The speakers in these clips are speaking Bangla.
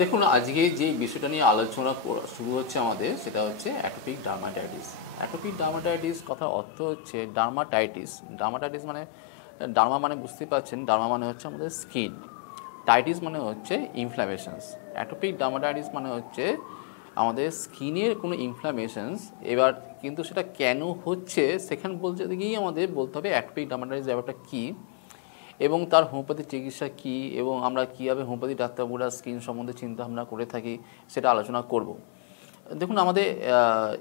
দেখুন, আজকে যে বিষয়টা নিয়ে আলোচনা শুরু হচ্ছে আমাদের, সেটা হচ্ছে অ্যাটোপিক ডার্মাটাইটিস। অ্যাটোপিক ডার্মাটাইটিস কথার অর্থ হচ্ছে ডার্মাটাইটিস। ডার্মাটাইটিস মানে, ডার্মা মানে বুঝতেই পারছেন, ডার্মা মানে হচ্ছে আমাদের স্কিন, টাইটিস মানে হচ্ছে ইনফ্ল্যামেশনস। অ্যাটোপিক ডার্মাটাইটিস মানে হচ্ছে আমাদের স্কিনের কোনো ইনফ্ল্যামেশনস। এবার কিন্তু সেটা কেন হচ্ছে সেখানে বলতে গিয়েই আমাদের বলতে হবে অ্যাটোপিক ডার্মাটাইটিস ব্যাপারটা কী এবং তার হোমিওপ্যাথি চিকিৎসা কী, এবং আমরা কীভাবে হোমিওপ্যাথি ডাক্তারবাবুরা স্কিন সম্বন্ধে চিন্তাভাবনা করে থাকি সেটা আলোচনা করব। দেখুন, আমাদের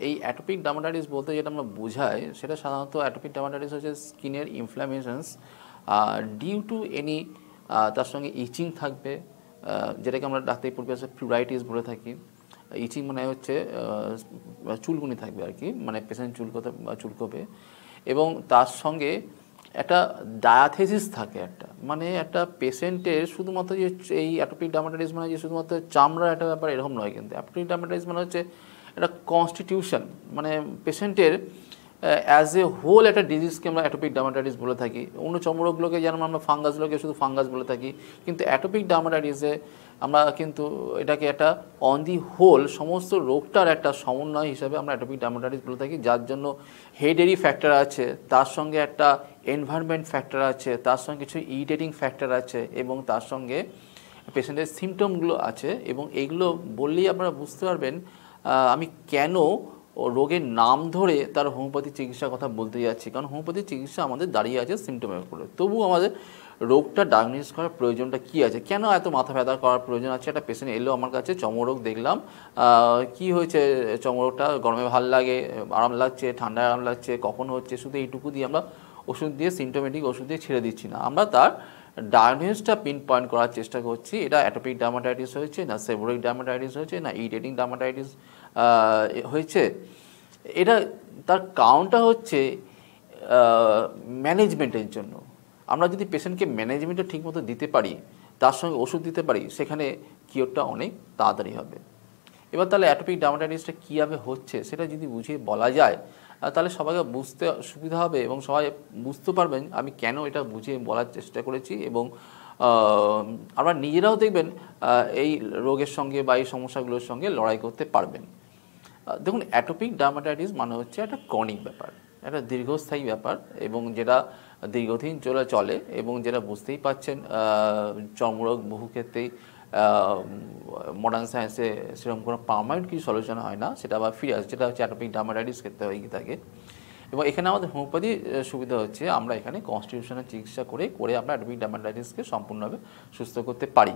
এই অ্যাটোপিক ডার্মাটাইটিস বলতে যেটা আমরা বোঝাই, সেটা সাধারণত অ্যাটোপিক ডার্মাটাইটিস হচ্ছে স্কিনের ইনফ্ল্যামেশনস ডিউ টু এনি, তার সঙ্গে ইচিং থাকবে, যেটাকে আমরা ডাক্তারি পরিভাষায় প্লুরাইটিস বলে থাকি। ইচিং মানে হচ্ছে চুলকুনি থাকবে আর কি, মানে পেশেন্ট চুলকোবে, এবং তার সঙ্গে একটা ডায়াথেসিস থাকে, একটা মানে একটা পেশেন্টের শুধুমাত্র যে এই অ্যাটোপিক ডার্মাটাইটিস মানে যে শুধুমাত্র চামড়ার একটা ব্যাপার এরকম নয়, কিন্তু অ্যাটোপিক ডার্মাটাইটিস মানে হচ্ছে একটা কনস্টিটিউশন, মানে পেশেন্টের অ্যাজ এ হোল একটা ডিজিজকে আমরা অ্যাটোপিক ডার্মাটাইটিস বলে থাকি। অন্য চর্মরোগগুলোকে যেমন আমরা ফাঙ্গাসগুলোকে শুধু ফাঙ্গাস বলে থাকি, কিন্তু অ্যাটোপিক ডার্মাটাইটিসে আমরা কিন্তু এটাকে একটা অন দি হোল সমস্ত রোগটার একটা সমন্বয় হিসাবে আমরা অ্যাটোপিক ডার্মাটাইটিস বলে থাকি, যার জন্য হেডেরি ফ্যাক্টর আছে, তার সঙ্গে একটা এনভায়রনমেন্ট ফ্যাক্টর আছে, তার সঙ্গে কিছু ইরিটেটিং ফ্যাক্টর আছে, এবং তার সঙ্গে পেশেন্টের সিমটমগুলো আছে। এবং এইগুলো বললেই আপনারা বুঝতে পারবেন আমি কেন রোগের নাম ধরে তার হোমিওপ্যাথি চিকিৎসার কথা বলতে যাচ্ছি। কারণ হোমিওপ্যাথি চিকিৎসা আমাদের দাঁড়িয়ে আছে সিমটমের উপরে, তবু আমাদের রোগটা ডায়াগনোস করার প্রয়োজনটা কী আছে, কেন এত মাথা ব্যথা করার প্রয়োজন আছে। একটা পেশেন্ট এলো আমার কাছে, চর্মরোগ দেখলাম, কি হয়েছে, চর্মরোগটা গরমে ভালো লাগে, আরাম লাগছে, ঠান্ডায় আরাম লাগছে, কখন হচ্ছে, শুধু এইটুকু দিয়ে আমরা ওষুধ দিয়ে, সিমটোমেটিক ওষুধ দিয়ে ছেড়ে দিচ্ছি না, আমরা তার ডায়াগনোসটা পিন পয়েন্ট করার চেষ্টা করছি। এটা অ্যাটোপিক ডার্মাটাইটিস হয়েছে, না সেবোরিক ডার্মাটাইটিস হয়েছে, না ইরিটেটিং ডার্মাটাইটিস হয়েছে। এটা তার কারণটা হচ্ছে ম্যানেজমেন্টের জন্য। আমরা যদি পেশেন্টকে ম্যানেজমেন্টটা ঠিকমতো দিতে পারি, তার সঙ্গে ওষুধ দিতে পারি, সেখানে কিওরটা অনেক তাড়াতাড়ি হবে। এবার তাহলে অ্যাটোপিক ডার্মাটাইটিসটা কীভাবে হচ্ছে সেটা যদি বুঝিয়ে বলা যায়, তাহলে সবাইকে বুঝতে সুবিধা হবে এবং সবাই বুঝতে পারবেন আমি কেন এটা বুঝিয়ে বলার চেষ্টা করেছি। এবং আমরা নিজেরাও দেখবেন এই রোগের সঙ্গে বা এই সমস্যাগুলোর সঙ্গে লড়াই করতে পারবেন। দেখুন, অ্যাটোপিক ডার্মাটাইটিস মানে হচ্ছে একটা ক্রনিক ব্যাপার, একটা দীর্ঘস্থায়ী ব্যাপার, এবং যেটা দীর্ঘদিন চলে, এবং যেটা বুঝতেই পাচ্ছেন চর্মরোগ বহু ক্ষেত্রেই মডার্ন সায়েন্সে সেরকম কোনো পার্মানেন্ট কিছু সলিউশন হয় না, সেটা আবার ফিরে আসে, যেটা হচ্ছে অ্যাটোপিক ডার্মাটাইটিস ক্ষেত্রে হয়ে থাকে। এবং এখানে আমাদের হোমিওপ্যাথি সুবিধা হচ্ছে আমরা এখানে কনস্টিটিউশনাল চিকিৎসা করে আমরা অ্যাটোপিক ডার্মাটাইটিসকে সম্পূর্ণভাবে সুস্থ করতে পারি।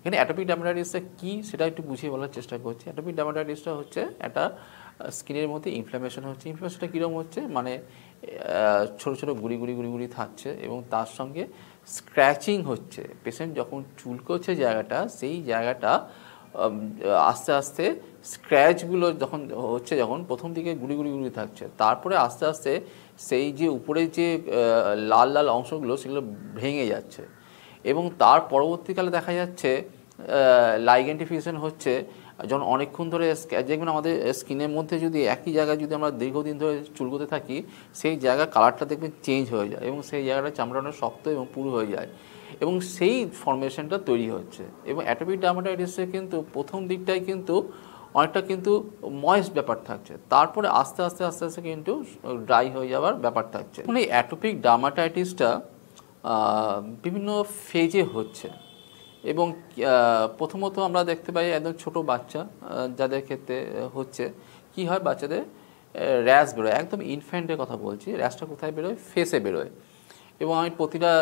এখানে অ্যাটোপিক ডার্মাটাইটিসটা কী সেটা একটু বুঝিয়ে বলার চেষ্টা করছি। অ্যাটোপিক ডার্মাটাইটিসটা হচ্ছে একটা স্কিনের মধ্যে ইনফ্ল্যামেশন হচ্ছে। ইনফ্ল্যামেশনটা কীরকম হচ্ছে, মানে ছোটো ছোটো গুড়ি থাকছে, এবং তার সঙ্গে স্ক্র্যাচিং হচ্ছে। পেশেন্ট যখন চুলকোচ্ছে জায়গাটা, সেই জায়গাটা আস্তে আস্তে স্ক্র্যাচগুলো যখন প্রথম দিকে গুড়ি থাকছে, তারপরে আস্তে আস্তে সেই যে উপরে যে লাল লাল অংশগুলো সেগুলো ভেঙে যাচ্ছে, এবং তার পরবর্তীকালে দেখা যাচ্ছে লাইগেন্টিফিকেশন হচ্ছে। যখন অনেকক্ষণ ধরে দেখবেন আমাদের স্কিনের মধ্যে যদি একই জায়গায় যদি আমরা দীর্ঘদিন ধরে চুলকোতে থাকি, সেই জায়গার কালারটা দেখবেন চেঞ্জ হয়ে যায়, এবং সেই জায়গাটা চামড়া অনেক শক্ত এবং পুরু হয়ে যায়, এবং সেই ফর্মেশনটা তৈরি হচ্ছে। এবং অ্যাটোপিক ডার্মাটাইটিসে কিন্তু প্রথম দিকটায় কিন্তু অনেকটা কিন্তু ময়েস্ট ব্যাপার থাকছে, তারপরে আস্তে আস্তে কিন্তু ড্রাই হয়ে যাওয়ার ব্যাপার থাকছে। মানে এই অ্যাটোপিক ডার্মাটাইটিসটা বিভিন্ন ফেজে হচ্ছে, এবং প্রথমত আমরা দেখতে পাই একদম ছোট বাচ্চা যাদের ক্ষেত্রে হচ্ছে কি হয়, বাচ্চাদের র্যাশ বেরোয়, একদম ইনফ্যান্টের কথা বলছি। র্যাশটা কোথায় বেরোয়? ফেসে বেরোয়, এবং আমি প্রতিটা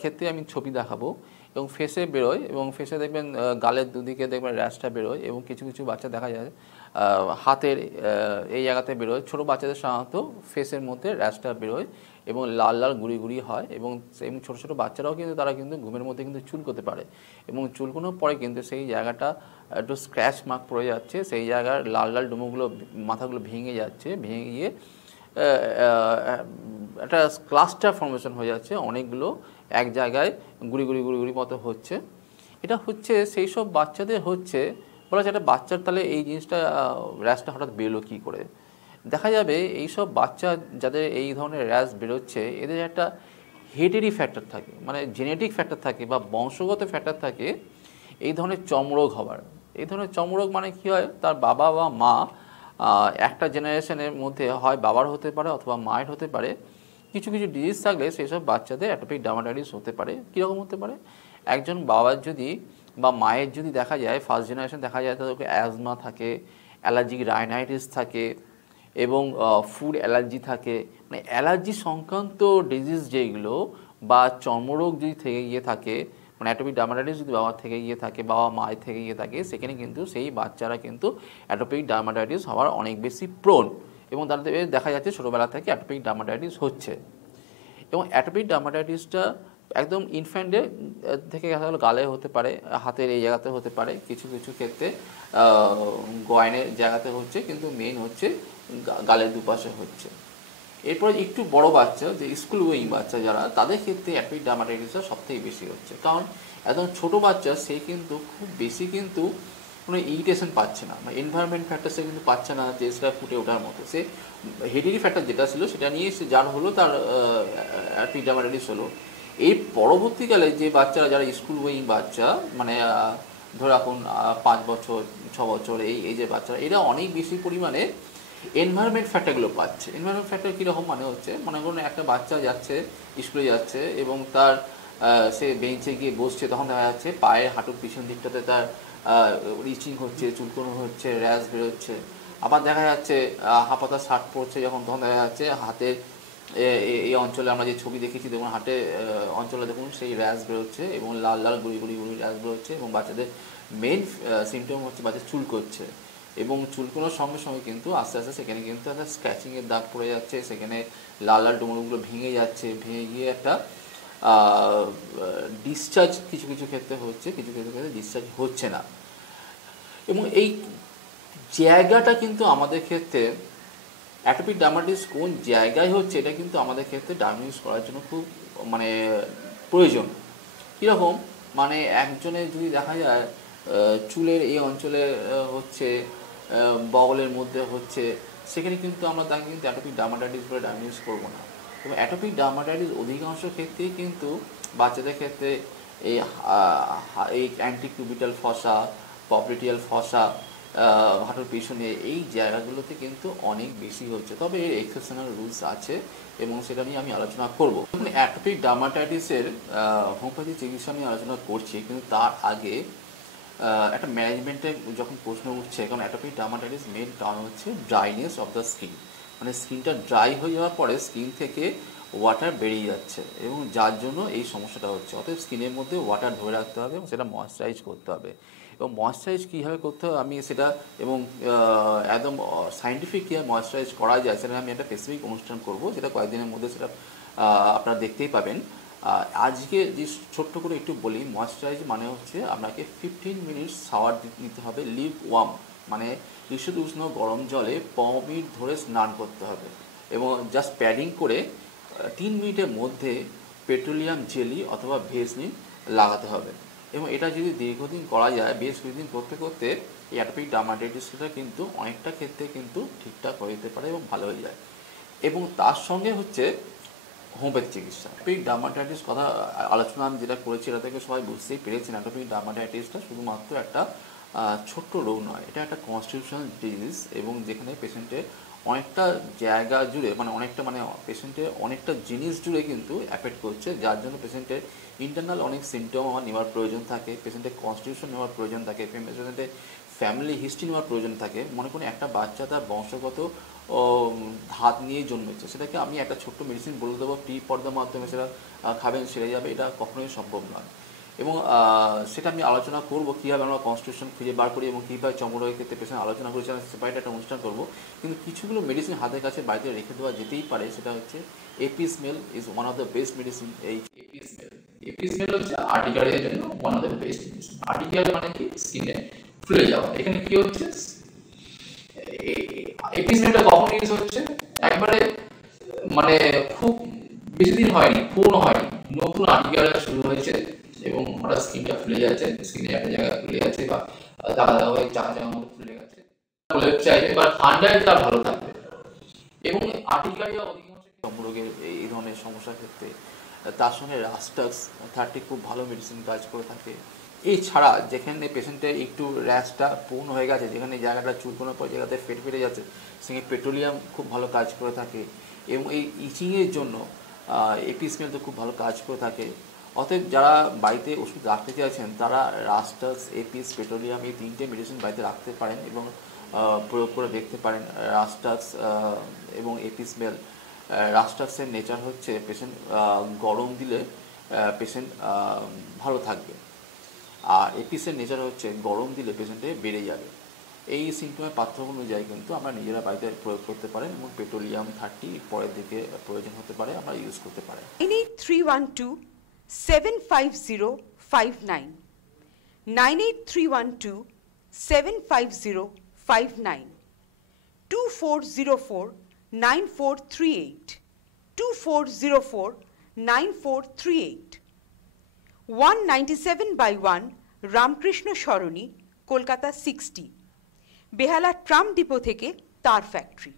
ক্ষেত্রে আমি ছবি দেখাবো, এবং ফেসে বেরোয়, এবং ফেসে দেখবেন গালের দুদিকে দেখবেন র্যাশটা বেরোয়, এবং কিছু কিছু বাচ্চা দেখা যায় হাতের এই জায়গাতে বেরোয়। ছোটো বাচ্চাদের সাধারণত ফেসের মধ্যে র্যাশটা বেরোয় এবং লাল লাল গুড়ি হয়, এবং ছোটো ছোটো বাচ্চারাও কিন্তু তারা কিন্তু ঘুমের মধ্যে কিন্তু চুলকোতে পারে, এবং চুলকোনোর পরে কিন্তু সেই জায়গাটা একটু স্ক্র্যাচ মার্ক পড়ে যাচ্ছে, সেই জায়গার লাল লাল ডুমোগুলো মাথাগুলো ভেঙে যাচ্ছে, ভেঙে গিয়ে একটা ক্লাস্টার ফর্মেশন হয়ে যাচ্ছে, অনেকগুলো এক জায়গায় গুড়ি মতো হচ্ছে। এটা হচ্ছে সেই সব বাচ্চাদের হচ্ছে, বলা যায় একটা বাচ্চার তাহলে এই জিনিসটা র্যাশটা হঠাৎ বেরোলো কী করে। দেখা যাবে এইসব বাচ্চা যাদের এই ধরনের র্যাশ বেরোচ্ছে, এদের একটা হেরিডিটি ফ্যাক্টর থাকে, মানে জেনেটিক ফ্যাক্টর থাকে বা বংশগত ফ্যাক্টর থাকে, এই ধরনের চর্মরোগ হবার। এই ধরনের চর্মরোগ মানে কী হয়, তার বাবা বা মা একটা জেনারেশনের মধ্যে হয় বাবার হতে পারে অথবা মায়ের হতে পারে, কিছু কিছু ডিজিজ থাকলে সেই সব বাচ্চাদের অ্যাটোপিক ডার্মাটাইটিস হতে পারে। কীরকম হতে পারে, একজন বাবার যদি বা মায়ের যদি দেখা যায় ফার্স্ট জেনারেশন দেখা যায় তাদেরকে অ্যাজমা থাকে, অ্যালার্জিক রাইনাইটিস থাকে এবং ফুড অ্যালার্জি থাকে, মানে অ্যালার্জি সংক্রান্ত ডিজিজ যেগুলো বা চর্মরোগ যদি থেকে গিয়ে থাকে, মানে অ্যাটোপিক ডার্মাটাইটিস যদি বাবার থেকে গিয়ে থাকে, বাবা মায়ের থেকে গিয়ে থাকে, সেখানে কিন্তু সেই বাচ্চারা কিন্তু অ্যাটোপিক ডার্মাটাইটিস হওয়ার অনেক বেশি প্রোন এবং তাদের দেখা যাচ্ছে ছোটোবেলা থেকে অ্যাটোপিক ডার্মাটাইটিস হচ্ছে। এবং অ্যাটোপিক ডার্মাটাইটিসটা একদম ইনফ্যান্টের থেকে গালে হতে পারে, হাতের এই জায়গাতে হতে পারে, কিছু কিছু ক্ষেত্রে গয়নের জায়গাতে হচ্ছে, কিন্তু মেন হচ্ছে গালের দুপাশে হচ্ছে। এরপরে একটু বড় বাচ্চা, যে স্কুল গোয়িং বাচ্চা যারা, তাদের ক্ষেত্রে অ্যাটোপিক ডার্মাটাইটিসটা সবথেকে বেশি হচ্ছে। কারণ একদম ছোটো বাচ্চা সে কিন্তু খুব বেশি কিন্তু কোনো ইরিটেশন পাচ্ছে না, মানে এনভায়রনমেন্ট ফ্যাক্টর সে কিন্তু পাচ্ছে না যে সেটা ফুটে ওঠার মতো। সে হেরিডিটি ফ্যাক্টর যেটা ছিল সেটা নিয়ে সে যার হলো তার অ্যাটোপিক ডার্মাটাইটিস হলো। এই পরবর্তীকালে যে বাচ্চারা যারা স্কুল গোয়িং বাচ্চা, মানে ধরে রাখুন 5 বছর 6 বছর এই যে বাচ্চারা, এরা অনেক বেশি পরিমাণে এনভায়রনমেন্ট ফ্যাক্টরগুলো পাচ্ছে। এনভায়রনমেন্ট ফ্যাক্টর কীরকম, মানে হচ্ছে মনে করুন একটা বাচ্চা যাচ্ছে স্কুলে যাচ্ছে এবং তার সে বেঞ্চে গিয়ে বসছে, তখন দেখা যাচ্ছে পায়ের হাঁটুর পিছন দিকটাতে তার রিচিং হচ্ছে, চুলকোনো হচ্ছে, র্যাশ বেরোচ্ছে। আবার দেখা যাচ্ছে হাঁপাতা শার্ট পরছে যখন, তখন দেখা যাচ্ছে হাতে এই অঞ্চলে আমরা যে ছবি দেখেছি দেখুন, হাটে অঞ্চলে দেখুন সেই র্যাশ বেরোচ্ছে এবং লাল লাল গুড়ি গুড়ি গুড়ি র্যাশ বেরোচ্ছে। এবং বাচ্চাদের মেইন সিমটম হচ্ছে বাচ্চা চুলকোচ্ছে এবং চুলকোনোর সঙ্গে সঙ্গে কিন্তু আস্তে আস্তে সেখানে কিন্তু একটা স্ক্র্যাচিংয়ের দাগ পড়ে যাচ্ছে, সেখানে লাল লাল ডুমুরগুলো ভেঙে যাচ্ছে, ভেঙে গিয়ে একটা ডিসচার্জ কিছু কিছু ক্ষেত্রে হচ্ছে, কিছু কিছু ক্ষেত্রে ডিসচার্জ হচ্ছে না। এবং এই জায়গাটা কিন্তু আমাদের ক্ষেত্রে অ্যাটোপিক ডার্মাটাইটিস কোন জায়গায় হচ্ছে এটা কিন্তু আমাদের ক্ষেত্রে ডায়াগনোস করার জন্য খুব মানে প্রয়োজন। কীরকম, মানে একজনের যদি দেখা যায় চুলের এই অঞ্চলে হচ্ছে, বগলের মধ্যে হচ্ছে, সেখানে কিন্তু আমরা তাকে কিন্তু অ্যাটোপিক ডার্মাটাইটিস বলে ডায়াগনোস করবো না। এবং অ্যাটোপিক ডার্মাটাইটিস অধিকাংশ ক্ষেত্রেই কিন্তু বাচ্চাদের ক্ষেত্রে এই অ্যান্টিকিউবিটাল ফসা, পপ্লিটিয়াল ফসা, হাঁটুর পেছনে এই জায়গাগুলোতে কিন্তু অনেক বেশি হচ্ছে। তবে এর এক্সেপশনাল রুলস আছে এবং সেটা নিয়ে আমি আলোচনা করব। এখন অ্যাটোপিক ডার্মাটাইটিসের হোমিওপ্যাথি চিকিৎসা নিয়ে আলোচনা করছি, কিন্তু তার আগে একটা ম্যানেজমেন্টে যখন প্রশ্ন উঠছে, কারণ অ্যাটোপিক ডার্মাটাইটিস মেন কারণ হচ্ছে ড্রাইনেস অফ দ্য স্কিন, মানে স্কিনটা ড্রাই হয়ে যাওয়ার পরে স্কিন থেকে ওয়াটার বেরিয়ে যাচ্ছে এবং যার জন্য এই সমস্যাটা হচ্ছে। অতএব স্কিনের মধ্যে ওয়াটার ধরে রাখতে হবে এবং সেটা ময়েশ্চারাইজ করতে হবে। এবং ময়েশ্চারাইজ কীভাবে করতে হবে আমি সেটা এবং একদম সায়েন্টিফিক কীভাবে ময়েশ্চারাইজ করা যায় সেটা আমি একটা স্পেসিফিক অনুষ্ঠান করব, যেটা কয়েকদিনের মধ্যে সেটা আপনারা দেখতেই পাবেন। আজকে যে ছোট্ট করে একটু বলি, ময়েশ্চারাইজ মানে হচ্ছে আপনাকে 15 মিনিট শাওয়ার নিতে হবে, লিভ ওয়ার্ম মানে ঈষৎ উষ্ণ গরম জলে 15 মিনিট ধরে স্নান করতে হবে এবং জাস্ট প্যাডিং করে 3 মিনিটের মধ্যে পেট্রোলিয়াম জেলি অথবা ভেসলিন লাগাতে হবে। এবং এটা যদি দীর্ঘদিন করা যায়, বেশ কিছুদিন করতে করতে এই অ্যাটোপিক ডার্মাটাইটিসটা কিন্তু অনেকটা ক্ষেত্রে কিন্তু ঠিকঠাক হয়ে যেতে পারে এবং ভালো হয়ে যায়। এবং তার সঙ্গে হচ্ছে হোমিওপ্যাথি চিকিৎসা। অ্যাটোপিক ডার্মাটাইটিস কথা আলোচনা আমি যেটা করেছি এটা থেকে সবাই বুঝতেই পেরেছেন, অ্যাটোপিক ডার্মাটাইটিসটা শুধুমাত্র একটা ছোট্ট রোগ নয়, এটা একটা কনস্টিটিউশনাল ডিজিজ এবং যেখানে পেশেন্টের অনেকটা জায়গা জুড়ে মানে পেশেন্টের অনেকটা জিনিস জুড়ে কিন্তু অ্যাফেক্ট করছে, যার জন্য পেশেন্টের ইন্টারনাল অনেক সিমটম আমার নেওয়ার প্রয়োজন থাকে, পেশেন্টের কনস্টিটিউশন নেওয়ার প্রয়োজন থাকে, পেশেন্টের ফ্যামিলি হিস্ট্রি নেওয়ার প্রয়োজন থাকে। মনে করুন একটা বাচ্চা তার বংশগত ধাত নিয়ে জন্মেছে, সেটাকে আমি একটা ছোট্ট মেডিসিন বলে দেবো, পর্দার মাধ্যমে সেটা খাবেন সেরে যাবে, এটা কখনোই সম্ভব নয়। এবং সেটা আমি আলোচনা করবো কীভাবে আমরা কনস্টিটিউশন খুঁজে বার করি এবং কীভাবে চর্মরোগের ক্ষেত্রে পেশেন্ট আলোচনা করেছিলাম, সেপারেট একটা অনুষ্ঠান করবো। কিন্তু কিছুগুলো মেডিসিন হাতের কাছে বাড়িতে রেখে দেওয়া যেতেই পারে, সেটা হচ্ছে apis mel is one of the best medicine. এই এপিসমেল হচ্ছে আর্টিকারের জন্য one of the best medicine. আর্টিকার মানে কি, স্কিনে ফুলে যাওয়া। এখানে কি হচ্ছে, এপিসমেলটা কখন ইউজ হচ্ছে, একবারে মানে খুব বেশি দিন হয়নি, পুরনো হয়নি, নতুন আর্টিকার শুরু হয়েছে এবং হঠাৎ স্কিনটা ফুলে যাচ্ছে, স্কিনে একটা জায়গা ফুলে যাচ্ছে বা দাগা দাগা হয়ে চাকা জায়গার মধ্যে ফুলে গেছে, বলে চাইবে বা ঠান্ডায় তার ভালো থাকবে। এবং আর্টিকারিয়া অধিকাংশ চর্মরোগের এই ধরনের সমস্যার ক্ষেত্রে তার সঙ্গে রাস্টাক্স 30 খুব ভালো মেডিসিন কাজ করে থাকে। এছাড়া যেখানে পেশেন্টের একটু র্যাশটা পূর্ণ হয়ে গেছে, যেখানে জায়গাটা চুলকোনোর পর জায়গাতে ফেটে যাচ্ছে, সেখানে পেট্রোলিয়াম খুব ভালো কাজ করে থাকে এবং এই ইচিংয়ের জন্য এপিস্মেল তো খুব ভালো কাজ করে থাকে। অতএব যারা বাড়িতে ওষুধ রাখতে চাইছেন তারা রাস্টাস, এপিস, পেট্রোলিয়াম এই তিনটে মেডিসিন বাড়িতে রাখতে পারেন এবং প্রয়োগ করে দেখতে পারেন। রাস্টাস এবং এপিস্মেল, রাস্টাসের নেচার হচ্ছে পেশেন্ট গরম দিলে পেশেন্ট ভালো থাকবে, আর এপিসের নেচার হচ্ছে গরম দিলে পেশেন্টে বেড়ে যাবে। এই সিমটমের পার্থক্য অনুযায়ী কিন্তু আমরা নিজেরা বাড়িতে প্রয়োগ করতে পারেন এবং পেট্রোলিয়াম 30 পরের দিকে প্রয়োজন হতে পারে আমরা ইউজ করতে পারি। 9831275059, 9831275059, 24049438, 24049438, 197/1 রামকৃষ্ণ সরণি, কলকাতা 60, বেহালা ট্রাম ডিপো থেকে তার ফ্যাক্টরি।